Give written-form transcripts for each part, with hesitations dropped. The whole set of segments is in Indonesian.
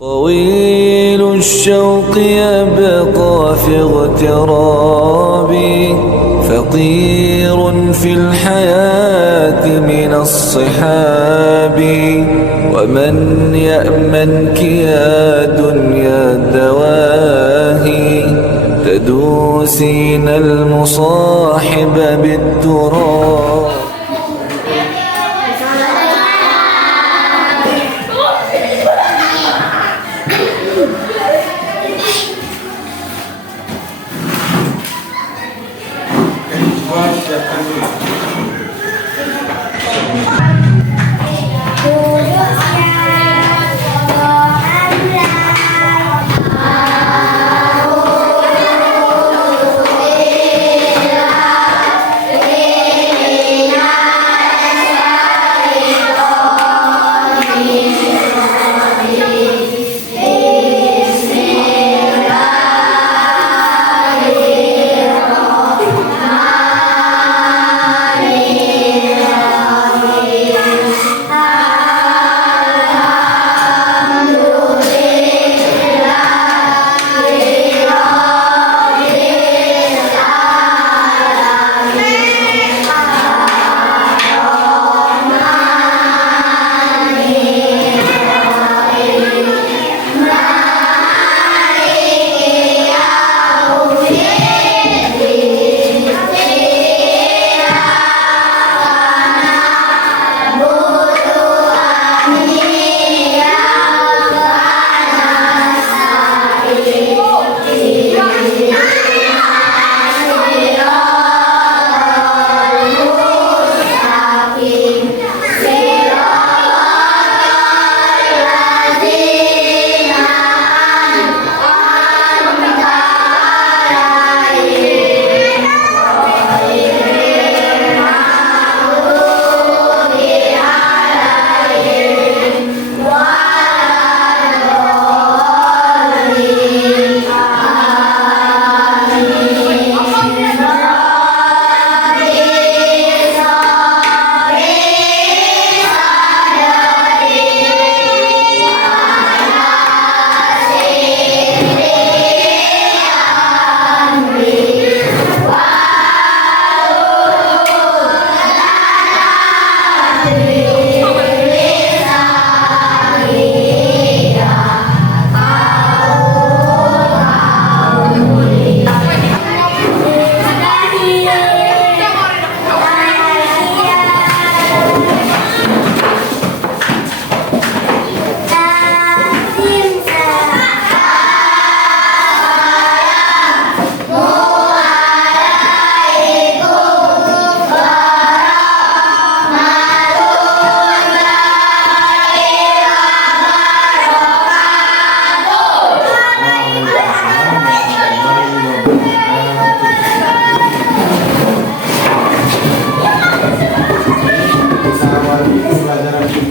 طويل الشوق يبقى في اغترابي فقير في الحياة من الصحاب ومن يأمنك يا دنيا الدواهي تدوسين المصاحب بالتراب.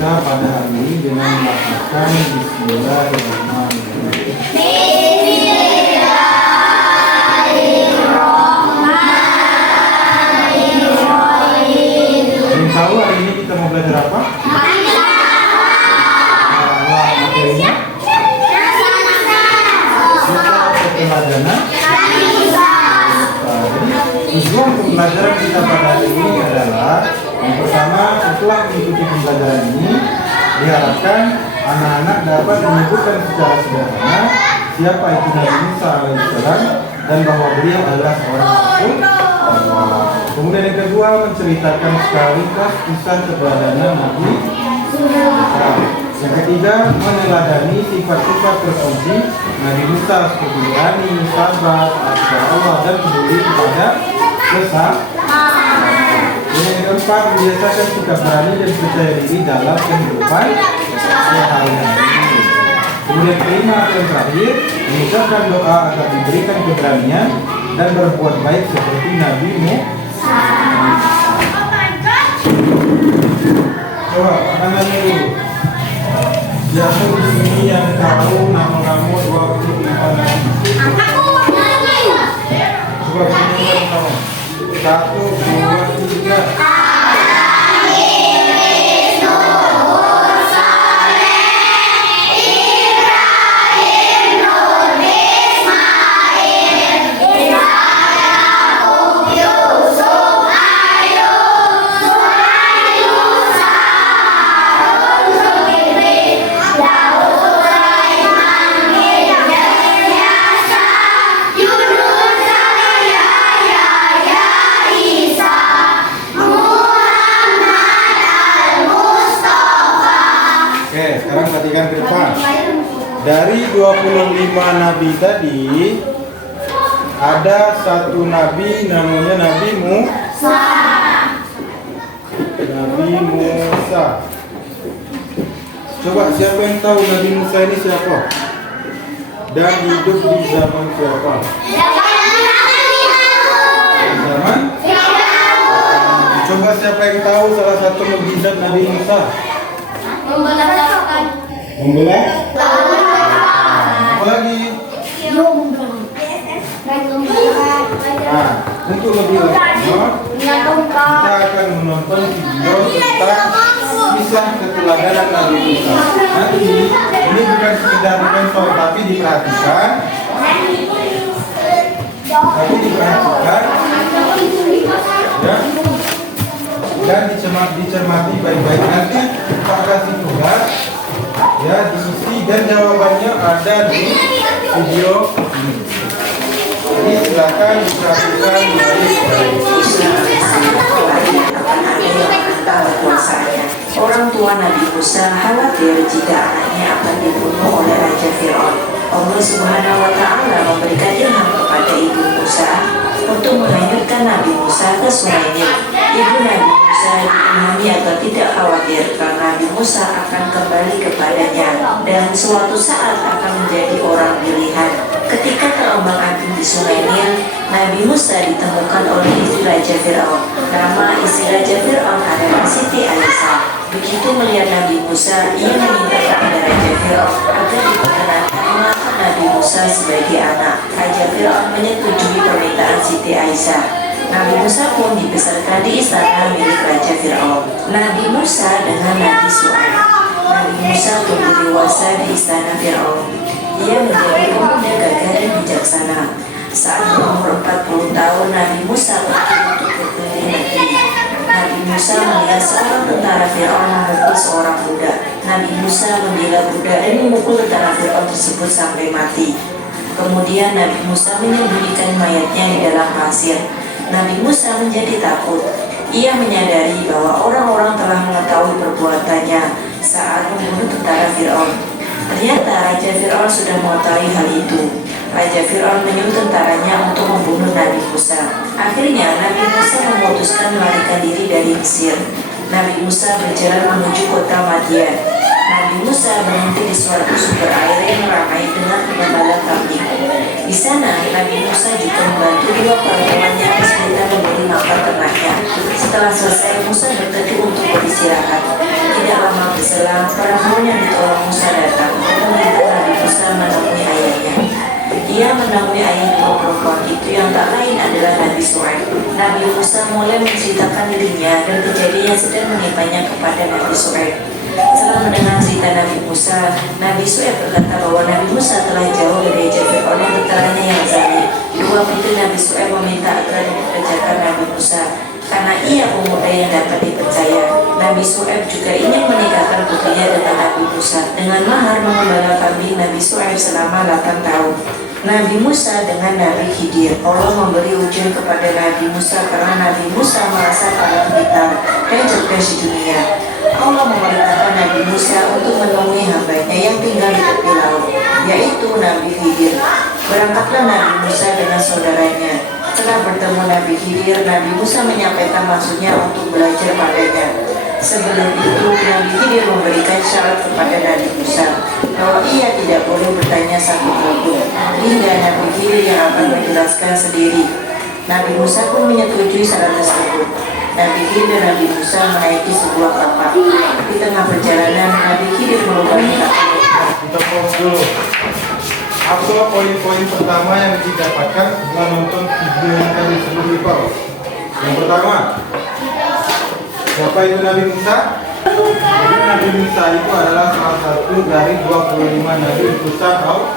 Pada hari ini dengan melakukan Bismillahirrahmanirrahim. Yang tahu hari ini kita mau belajar apa? Materinya? Keteladanan. Jadi tujuan pembelajaran kita pada hari ini adalah yang pertama, setelah mengikuti pembelajaran ini, diharapkan anak-anak dapat menyebutkan secara sederhana siapa itu Nabi Musa alaihissalam dan bahwa beliau adalah seorang rasul Allah. Kemudian yang kedua, menceritakan sekaligus kisah keberadaan Nabi Musa. Yang ketiga, meneladani sifat-sifat terpuji Nabi Musa seperti berani, sabar, kepada Allah dan peduli kepada sesama. Yang keempat, membiasakan sikap berani dan percaya diri dalam kehidupan sehari-hari. Kemudian kelima atau yang terakhir, mengucapkan doa agar diberikan keberanian dan berbuat baik seperti Nabi Musa. Coba tangannya dulu. Siapa di sini yang tahu nama kamu dua huruf depan? Coba sini kamu. 1, 2, 3. Dari 25 nabi tadi ada satu nabi namanya Nabi Musa. Nabi Musa. Coba siapa yang tahu Nabi Musa ini siapa? Dan hidup di zaman siapa? Zaman? Coba siapa yang tahu salah satu mukjizat Nabi Musa? Membelah? Apa lagi? Nah, untuk lebih lengkap kita akan menonton video tentang kisah keteladanan Nabi Musa. Nanti ini bukan sekedar menonton, tapi diperhatikan, ya, dan dicermati baik-baik. Nanti Pak kasih tugas, ya, diisi dan jawabannya ada di video ini. Jadi silakan diperhatikan baik-baik. Orang tua Nabi Musa khawatir jika anaknya akan dibunuh oleh Raja Fir'aun. Allah Subhanahu wa Ta'ala memberikan ilham kepada ibu Musa untuk melanjutkan Nabi Musa ke Sungai Nil. Ibu Nabi Musa diilhami agar tidak khawatir karena Nabi Musa akan kembali kepadanya dan suatu saat akan menjadi orang pilihan. Ketika terombang-ambing di Sungai Nil, Nabi Musa ditemukan oleh istri Raja Fir'aun. Nama istri Raja Fir'aun adalah Siti Aisyah. Begitu melihat Nabi Musa, ia meminta kepada Raja Fir'aun agar diperkenankan mengangkat Nabi Musa sebagai anak. Raja Fir'aun menyetujui permintaan Siti Aisyah. Nabi Musa pun dibesarkan di istana milik Raja Fir'aun. Nabi Musa dengan Nabi Syuaib. Nabi Musa pun dewasa di istana Fir'aun. Ia menjadi pemuda gagah dan bijaksana. Saat berumur 40 tahun, Nabi Musa pergi untuk berkeliling negeri. Nabi Musa melihat seorang tentara Fir'aun memukul seorang budak. Nabi Musa membela budak dan memukul tentara Fir'aun tersebut sampai mati. Kemudian Nabi Musa menyembunyikan mayatnya di dalam pasir. Nabi Musa menjadi takut. Ia menyadari bahwa orang-orang telah mengetahui perbuatannya saat membunuh tentara Fir'aun. Ternyata Raja Fir'aun sudah mengetahui hal itu. Raja Fir'aun menyuruh tentaranya untuk membunuh Nabi Musa. Akhirnya Nabi Musa memutuskan melarikan diri dari Mesir. Nabi Musa berjalan menuju kota Madian. Nabi Musa berhenti di suatu sumber air yang ramai dengan pengembalan kambing. Di sana Nabi Musa juga membantu dua perempuannya kesulitan memberi makan ternaknya. Setelah selesai, Musa berteduh untuk beristirahat. Tidak lama berselang, perempuan yang ditolong Musa datang untuk meminta Nabi Musa menemui ayahnya. Dia menemui ayah dua perempuan itu yang tak lain adalah Nabi Syuaib. Nabi Musa mulai menceritakan dirinya dan kejadian yang sedang menimpanya kepada Nabi Syuaib. Setelah mendengar cerita Nabi Musa, Nabi Syuaib berkata bahwa Nabi Musa telah jauh dari Raja Fir'aun dan tentaranya yang zalim. Dua putri Nabi Syuaib meminta agar dipekerjakan Nabi Musa karena ia pemuda yang dapat dipercaya. Nabi Syuaib juga ingin menikahkan putrinya dengan Nabi Musa dengan mahar mengembala kambing Nabi Syuaib selama 8 tahun. Nabi Musa dengan Nabi Khidir. Allah memberi ujian kepada Nabi Musa karena Nabi Musa merasa paling pintar dan cerdas di dunia. Allah memerintahkan Nabi Musa untuk menemui hambanya yang tinggal di tepi laut, yaitu Nabi Khidir. Berangkatlah Nabi Musa dengan saudaranya. Setelah bertemu Nabi Khidir, Nabi Musa menyampaikan maksudnya untuk belajar padanya. Sebelum itu, Nabi Khidir memberikan syarat kepada Nabi Musa bahwa ia tidak boleh bertanya satu pun, hingga Nabi Khidir yang akan menjelaskan sendiri. Nabi Musa pun menyetujui syarat tersebut. Nabi Khidir dan Nabi Musa menaiki sebuah kapal. Di tengah perjalanan, Nabi Khidir melubangi kapalnya. Kita pause dulu. Apa poin-poin pertama yang didapatkan setelah nonton video yang tadi sebelum di pause? Yang pertama, siapa itu Nabi Musa? Jadi Nabi Musa itu adalah salah satu dari 25 Nabi utusan Allah.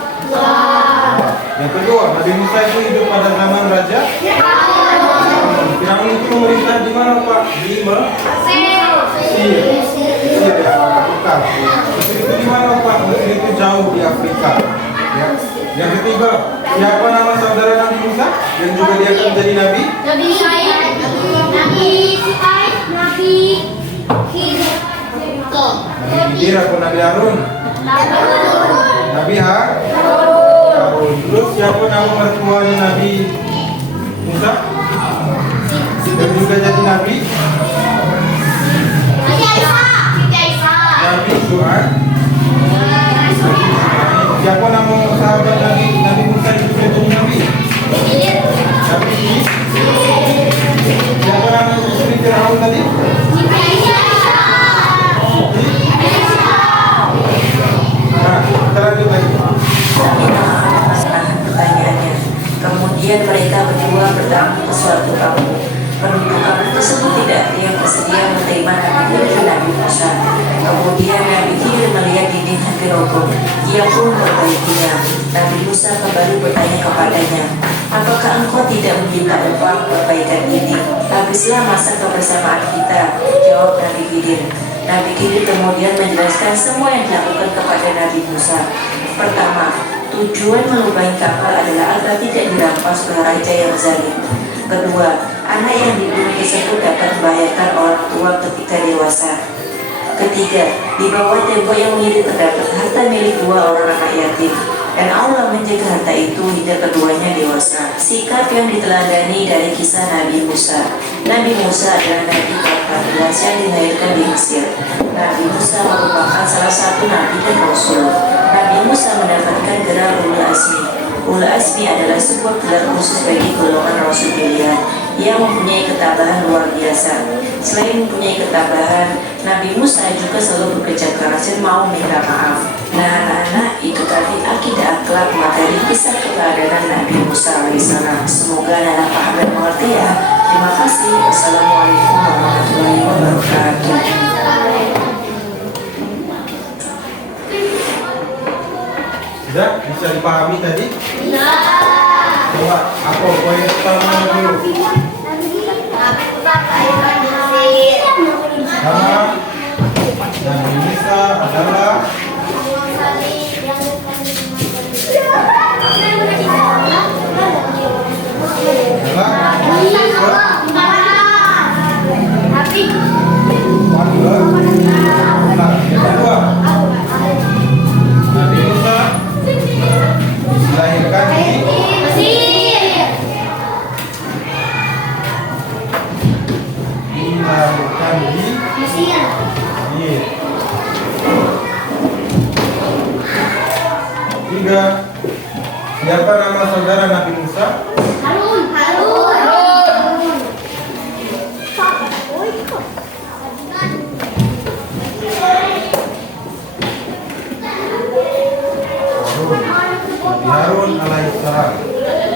Yang kedua, Nabi Musa itu hidup pada zaman Raja Firaun. Itu memerintah di mana, Pak? Di Mesir. Mesir ya, Afrika. Mesir itu di mana, Pak? Mesir itu jauh di Afrika. Ya. Yang ketiga, siapa nama saudara Nabi Musa yang juga dia akan menjadi nabi? Nabi Syuaib, Nabi Khidir Nabi Khidir atau Nabi Harun? Nabi Harun. Terus siapa nama mertuanya Nabi Musa? Dan juga jadi Nabi Syuaib. Siapa nama sahabat Nabi Musa yang juga jadi Nabi? Nabi siapa nama istri Firaun tadi? Nah, kita lanjut lagi. Pertanyaannya. Kemudian mereka berdua bertamu ke suatu kampung. Penduduk kampung tersebut tidak ada yang bersedia menerima Nabi Khidir dan Nabi Musa. Kemudian Nabi Khidir melihat dinding hati roboh. Ia pun memperbaikinya. Nabi Musa kembali bertanya kepadanya, apakah engkau tidak meminta uang perbaikan ini? Habislah masa kebersamaan kita, jawab Nabi Khidir. Nabi Khidir kemudian menjelaskan semua yang dilakukan kepada Nabi Musa. Pertama, tujuan melubangi kapal adalah agar tidak dirampas oleh raja yang zalim. Kedua, anak yang dibunuh tersebut dapat membahayakan orang tua ketika dewasa. Ketiga, di bawah tembok yang mirip terdapat harta milik dua orang anak yatim, dan Allah menjaga harta itu hingga keduanya dewasa. Sikap yang diteladani dari kisah Nabi Musa. Nabi Musa adalah Nabi ke-14 yang dilahirkan di Mesir. Nabi Musa merupakan salah satu Nabi dan Rasul. Nabi Musa mendapatkan gelar Ulul Azmi. Ulul Azmi adalah sebuah gelar khusus bagi golongan Rasul pilihan yang mempunyai ketabahan luar biasa. Selain mempunyai ketabahan, Nabi Musa juga selalu bekerja keras dan mau minta maaf. Nah anak-anak, itu tadi akidah akhlak materi kisah keteladanan Nabi Musa alaihissalam. Semoga anak-anak paham dan mengerti ya. Terima kasih. Wassalamualaikum warahmatullahi wabarakatuh. Sudah bisa dipahami tadi? Coba apa poin pertama dulu? Nama Nabi Musa adalah Nabi Musa dilahirkan di Mesir. Tiga, siapa nama saudara Nabi Musa? Harun. Nabi Harun alaihissalam.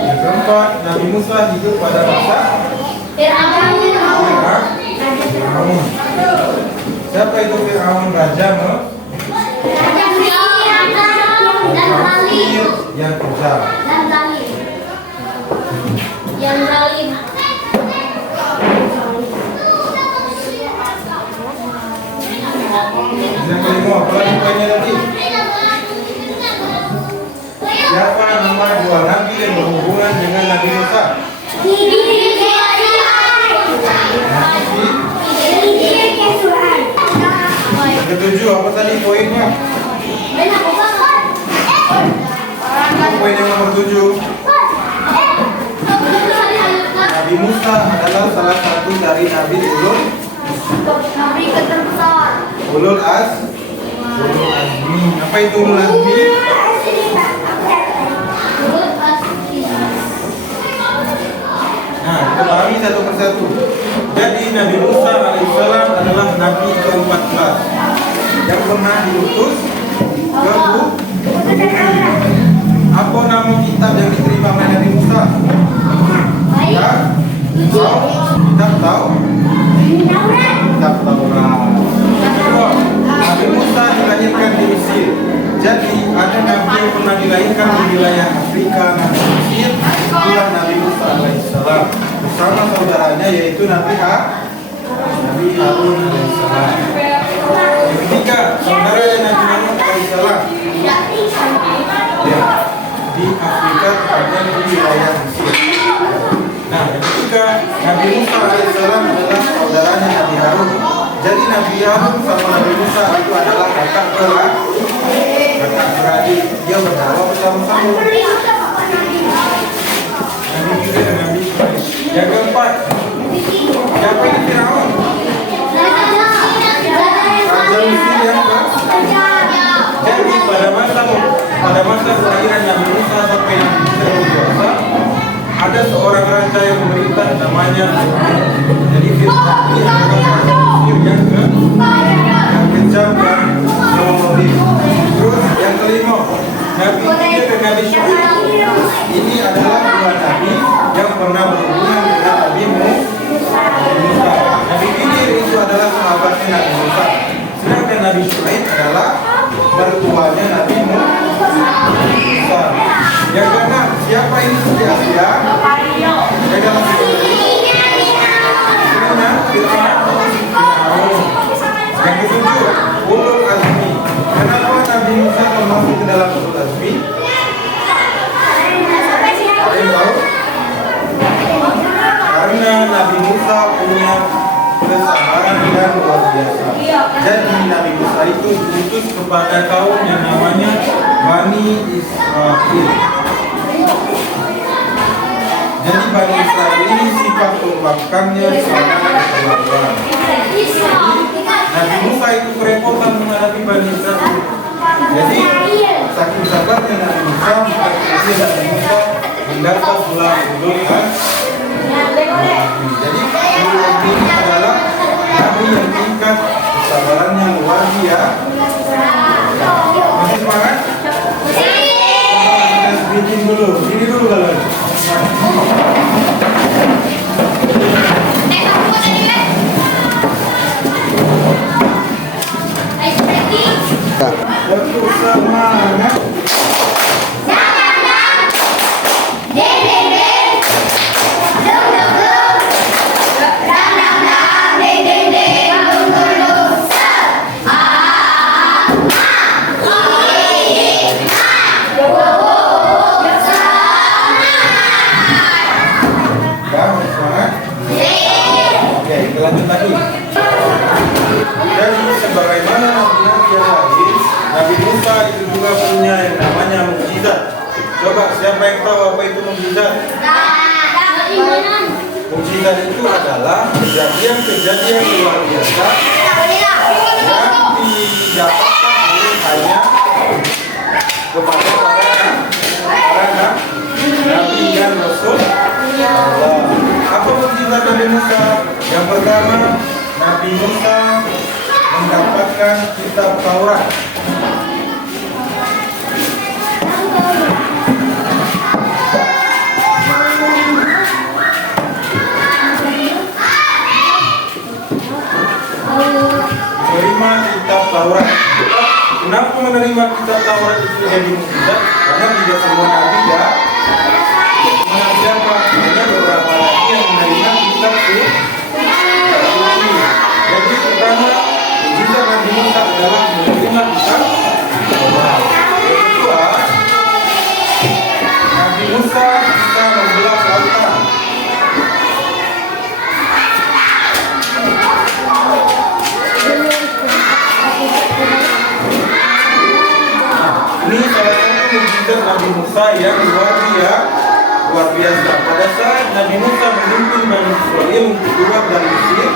Yang keempat, Nabi Musa hidup pada masa Fir'aun. Siapa itu Fir'aun? Raja Mesir yang kejam. Yang zalim. Yang kelima, apa lagi poinnya tadi? Siapa nama dua nabi yang berhubungan dengan Nabi Musa? Yang ketujuh, apa tadi poinnya? Poin yang nomor 7, Nabi Musa adalah salah satu dari Nabi Ulul Azmi. Apa itu Ulul Azmi? Nah, kita pahami satu persatu. Jadi Nabi Musa alaihissalam adalah Nabi ke-14 yang pernah diutus ke bumi. Apa nama kitab yang diterima oleh Nabi Musa? Kitab Taurat. Kedua, Nabi Musa dilahirkan di Mesir. Jadi ada Nabi yang pernah dilahirkan di wilayah Afrika, Nabi Mesir, itulah Nabi Musa alaihissalam bersama saudaranya yaitu Nabi Harun alaihissalam. Yang ketiga, saudaranya Nabi Harun alaihissalam di Afrika dan di wilayah Mesir. Nah, yang ketiga, Nabi Musa alaihissalam adalah saudaranya Nabi Harun. Jadi Nabi Harun sama Nabi Musa itu adalah kakak beradik. kakak beradik dia berdakwah bersama-sama. Nabi Musa dan Nabi Ismail. Yang keempat, siapa ini Firaun? Raja Mesir yang jadi pada masa kelahiran Nabi Musa sampai Nabi Musa berkuasa, ada seorang raja yang memerintah namanya Firaun. Jadi Firaun ini adalah raja Mesir yang kejam dan memolim. Terus yang kelima, Nabi Khidir dan Nabi Syuaib. Ini adalah dua nabi yang pernah berhubungan dengan Nabi Musa. Nabi Khidir itu adalah sahabatnya Nabi Musa. Sedangkan Nabi Syuaib adalah mertuanya Nabi Musa. Yang keenam, siapa ini Siti Asia? Yang dalam video ini. Yang ketujuh, ulul azmi. Kenapa Nabi Musa termasuk ke dalam ulul azmi? Ada yang tahu? Karena Nabi Musa punya kesabaran yang luar biasa. Jadi Nabi Musa itu diutus kepada kaum yang namanya Bani Israel. Jadi Bani Israel ini sifat perwakilannya sangat kekeluargaan. Nabi Musa itu kerepotan menghadapi Bani Israel. Jadi saking sabarnya Nabi Musa, Nabi Musa mendapat pulang dulu kan. Jadi ini adalah Nabi yang tingkat kesabarannya luar biasa. Masih semangat? Kita bikin dulu, ini dulu kalian. Semangat. Lanjut lagi. Dan sebagaimana Nabi yang lain, Nabi Musa itu juga punya yang namanya mukjizat. Coba siapa yang tahu apa itu mukjizat? Mukjizat itu adalah kejadian-kejadian luar biasa yang didapatkan hanya kepada para nabi dan rasul Allah. Apa mukjizat Nabi Musa? Yang pertama, Nabi Musa mendapatkan kitab Taurat. Menerima kitab Taurat. Kenapa menerima kitab Taurat itu jadi mukjizat? Karena tidak semua nabi ya. Siapa? Hanya beberapa lagi yang menerima kitab itu. Jadi pertama, mukjizat Nabi Musa adalah menerima kitab Taurat. Yang kedua, Nabi Musa bisa membelah lautan. Ini salah satu mukjizat Nabi Musa yang luar biasa. Pada saat Nabi Musa memimpin Bani Israel untuk keluar dari Mesir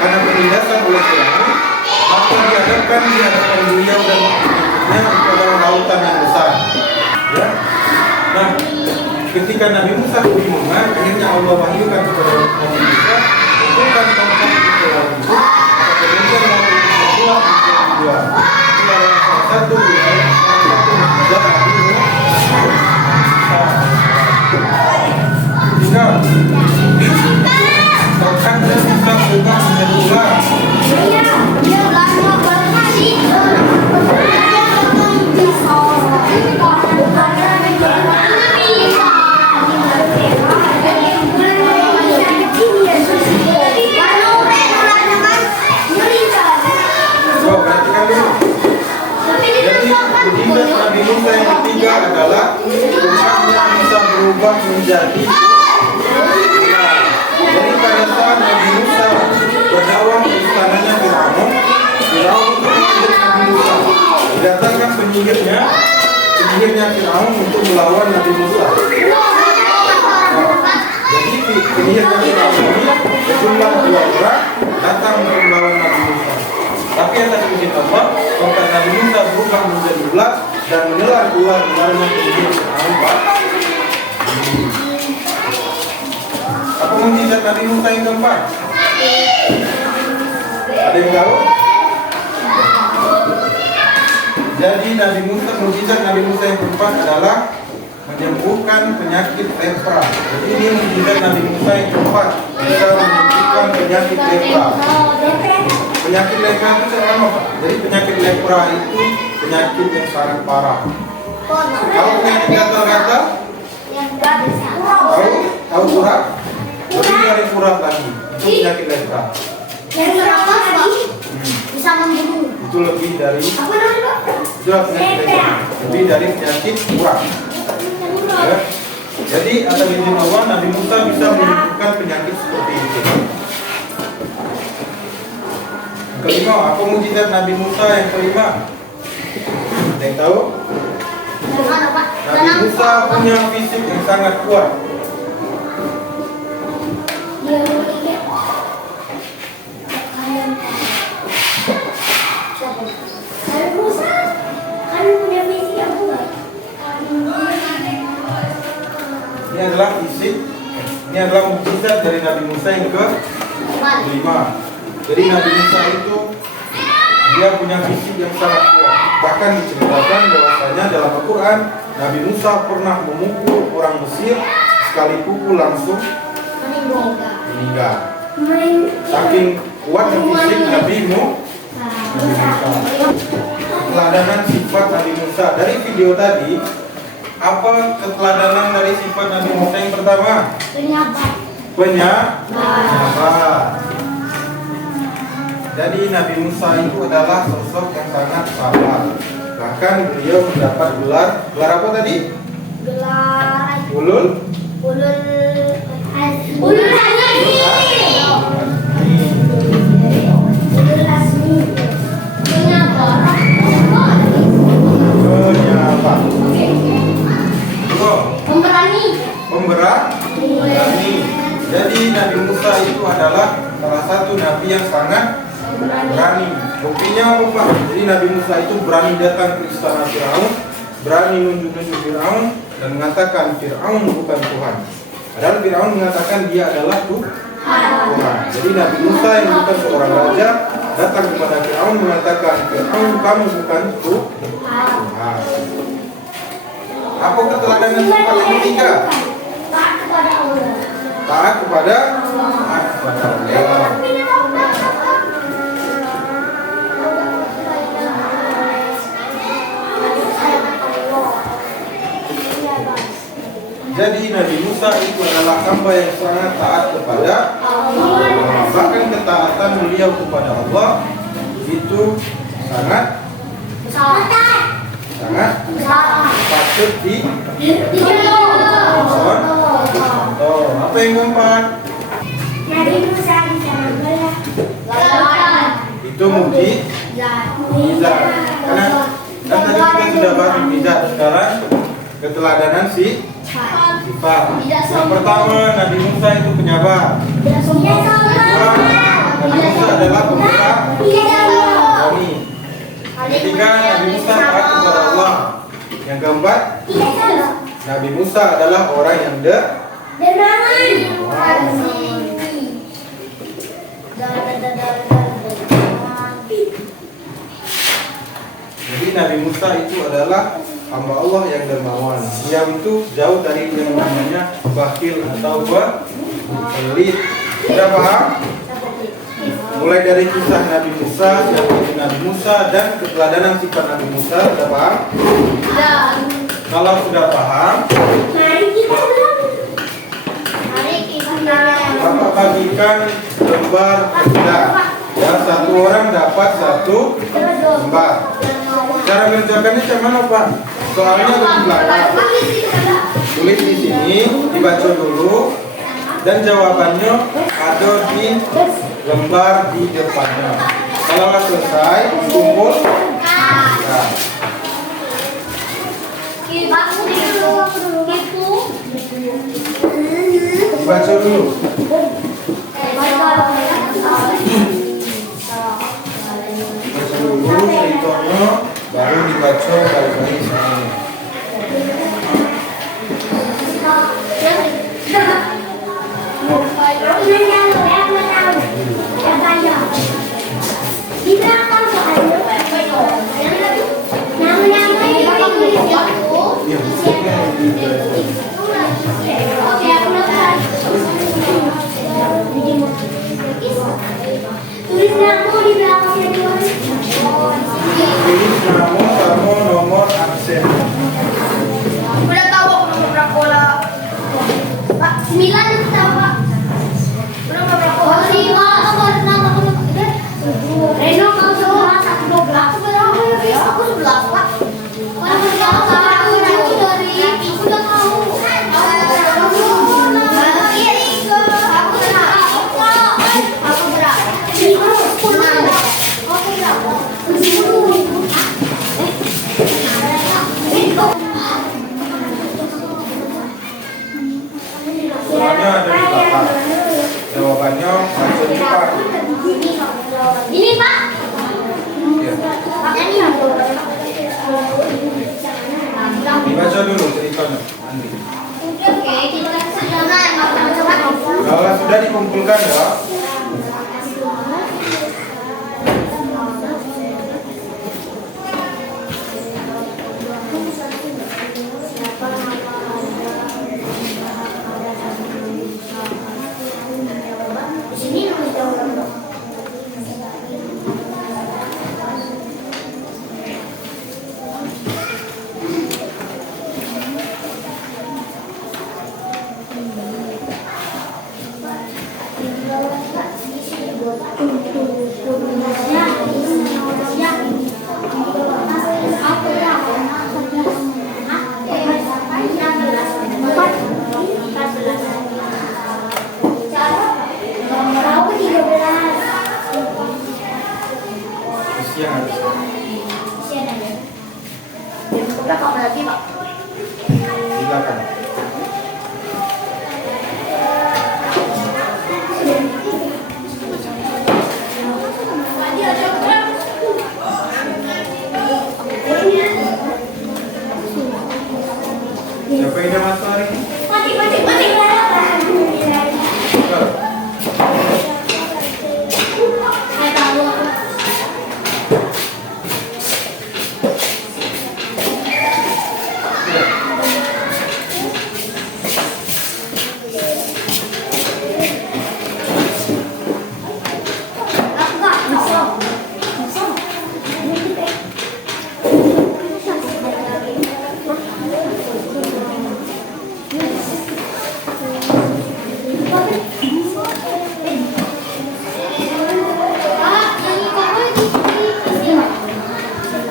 karena penindasan oleh Firaun, maka dihadapkan di hadapan beliau dan pengikutnya kepada lautan yang besar. Ya. Nah, ketika Nabi Musa kebingungan, akhirnya Allah wahyukan kepada Nabi Musa, bukan tempat itu lagi, kemudian Nabi Musa pulang yang kedua. Itu adalah salah satu mukjizat Nabi Musa. Tinggal terkadang bisa berubah menjadi ular. Mukjizat Nabi Musa yang ketiga adalah umatnya bisa berubah menjadi jadi pada saat Nabi Musa berdakwah ke istananya Firaun itu menjadi Nabi Musa didatangkan penyihirnya penyihirnya Fir'aun untuk melawan Nabi Musa. Jadi penyihirnya Fir'aun ini berjumlah 2 orang datang untuk melawan Nabi Musa. Tapi atas izin Allah, tongkat Nabi Musa berubah menjadi ular dan menelan ular-ularnya penyihir Fir'aun. Apa mukjizat Nabi Musa yang keempat? Ada yang tahu? Jadi mukjizat Nabi Musa yang keempat adalah menyembuhkan penyakit lepra. Jadi ini mukjizat Nabi Musa yang keempat, bisa menyembuhkan penyakit lepra. Penyakit lepra itu apa, Pak? Jadi penyakit lepra itu penyakit yang sangat parah. Kalau penyakit gatal-gatal, tahu surat? Lebih dari surat lagi, itu penyakit lepra. Bisa membunuh. Itu lebih dari penyakit lepra, lebih dari penyakit surat. Ya. Jadi atas izin Allah, Nabi Musa bisa menyembuhkan penyakit seperti itu. Kelima, apa mukjizat Nabi Musa yang kelima? Ada yang tahu? Nabi Musa punya fisik yang sangat kuat. Ini adalah mukjizat dari Nabi Musa yang ke-5. Jadi Nabi Musa itu dia punya fisik yang sangat kuat. Bahkan diceritakan bahwasanya dalam Al-Quran Nabi Musa pernah memukul orang Mesir, sekali pukul langsung meninggal. Saking kuatnya fisik Nabi Musa. Keteladanan sifat Nabi Musa. Dari video tadi, apa keteladanan dari sifat Nabi Musa yang pertama? Penyabar. Jadi Nabi Musa itu adalah sosok yang sangat sabar. Bahkan beliau mendapat gelar apa tadi? Ulul Pemberani. Jadi Nabi Musa itu adalah salah satu nabi yang sangat berani. Buktinya apa, Pak? Jadi Nabi Musa itu berani datang ke istana Fir'aun, berani nunjuk-nunjuk Fir'aun dan mengatakan Fir'aun bukan Tuhan. Padahal Fir'aun mengatakan dia adalah Tuhan. Jadi Nabi Musa yang bukan seorang raja datang kepada Fir'aun mengatakan Fir'aun kamu bukan Tuhan. Apa keteladanan sifat yang ketiga? Taat kepada Allah. Jadi Nabi Musa itu adalah hamba yang sangat taat kepada Allah. Bahkan ketaatan beliau kepada Allah itu sangat patut dicontoh. Apa yang keempat? Nabi Musa bisa membelah Itu mukjizat. Karena kan tadi kita sudah bahas mukjizat. Sekarang keteladanan sifat. Yang pertama, Nabi Musa itu penyabar. Nabi Musa adalah pemberani. Ketiga, Nabi Musa taat kepada Allah. Yang keempat, Nabi Musa adalah orang yang Jadi Nabi Musa itu adalah hamba Allah yang dermawan. Dia itu jauh dari yang namanya bakhil atau pelit. Sudah paham? Mulai dari kisah Nabi Musa, Nabi Musa dan keteladanan sifat Nabi Musa, sudah paham? Kalau sudah paham, Bapak bagikan lembar kerja. Ya, satu orang dapat satu lembar. Cara mengerjakannya macam mana, Pak? Soalnya ada di belakang. Tulis di sini, dibaca dulu, dan jawabannya ada di lembar di depannya. Kalau selesai, kumpul. Nah. Dibaca dulu. Dibaca dulu ceritanya, baru dibaca baik-baik semuanya. Tulis nama di belakangnya tulis. Tulis nama sama nomor absen. Udah tahu aku nomor berapa bola? Pak, 9 tahu Pak. Udah berapa bola? 5 nomor 6 Reno kamu 11 12. Aku berapa ya? Aku 11 Pak. Kamu berapa? Aku dari aku udah tahu. Soalnya ada di belakang. Jawabannya baca di Pak. Ini Pak. Ya. Ini Dibaca dulu ceritanya. Andi. Oke, kita coba. Kalau sudah dikumpulkan ya. Di sini nulis orang. Isi yang harus. Berapa lagi Pak? Silakan. Siapa yang udah masuk hari ini? Mati. Saya tahu. Aku nggak bisa.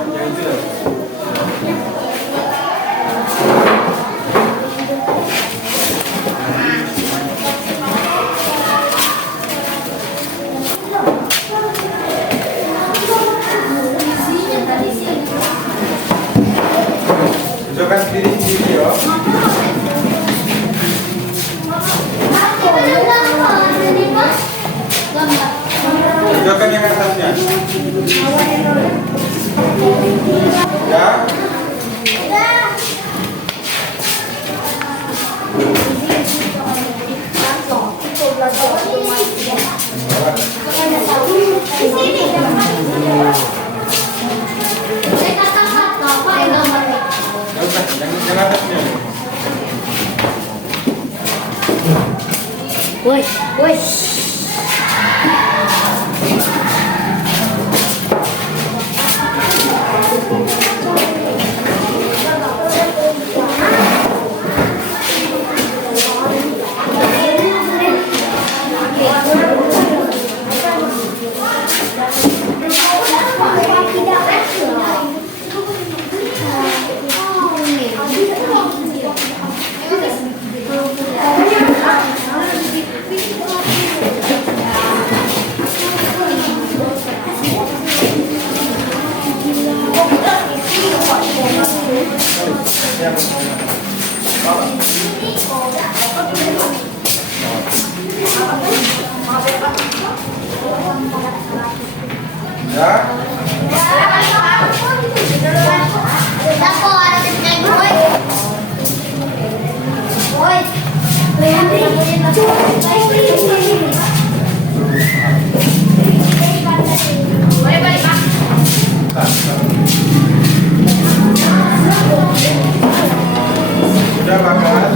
Yang jelas. Tunjukkan sendiri ya. Tunjukkan yang atasnya. Ya. Yang atasnya. Woi. Ya. Boleh balik, Pak. Sudah makan?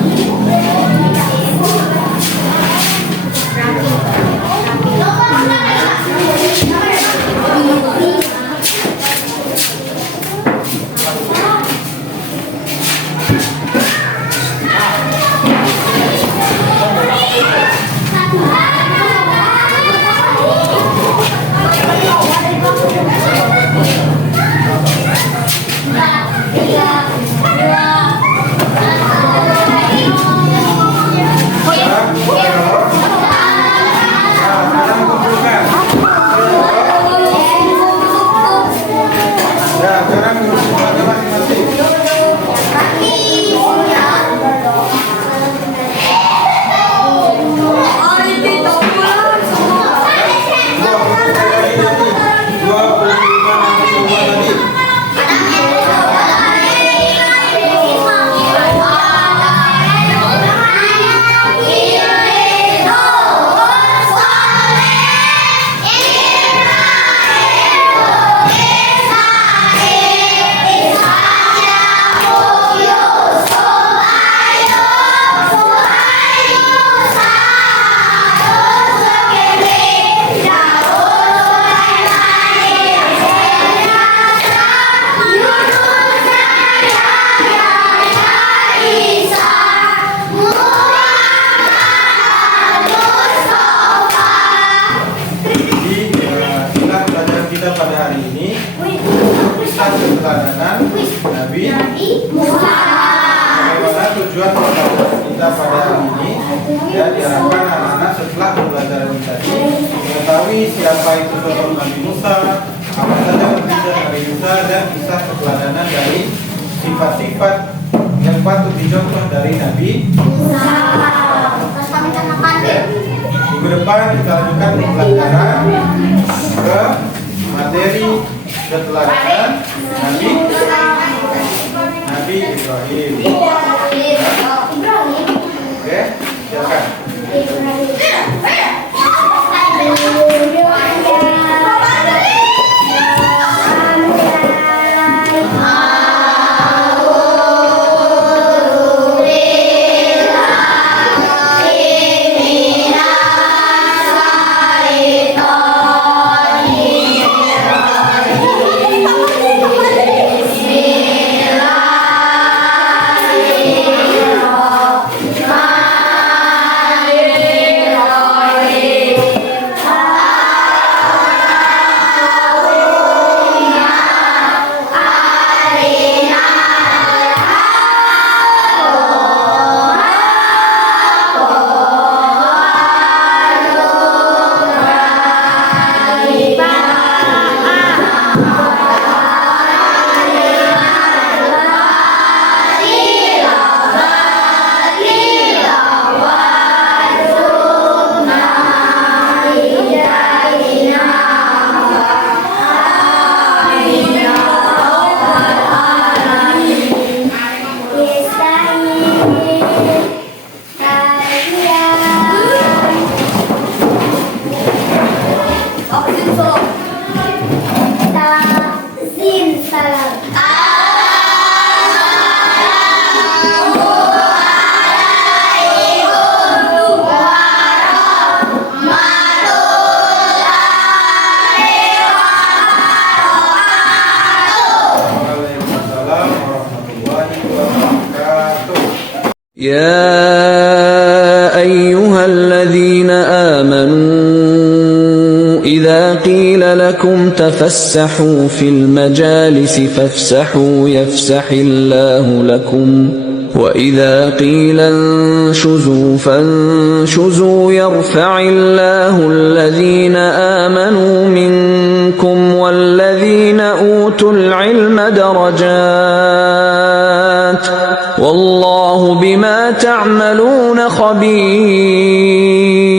Pada hari ini kisah keteladanan Nabi Musa. Bagaimana tujuan pembelajaran kita pada hari ini? Ya, diharapkan anak-anak setelah pembelajaran ini tadi mengetahui siapa itu sosok Nabi Musa, apa saja mukjizat Nabi Musa, dan kisah keteladanan dari sifat-sifat yang patut dicontoh dari Nabi Musa. Oke. Minggu depan kita lanjutkan pembelajaran ke materi keteladanan Nabi Ibrahim. Oke, silakan. يا أيها الذين آمنوا إذا قيل لكم تفسحوا في المجالس فافسحوا يفسح الله لكم وإذا قيل انشزوا فانشزوا يرفع الله الذين آمنوا منكم والذين أوتوا العلم درجات والله بما تعملون خبير.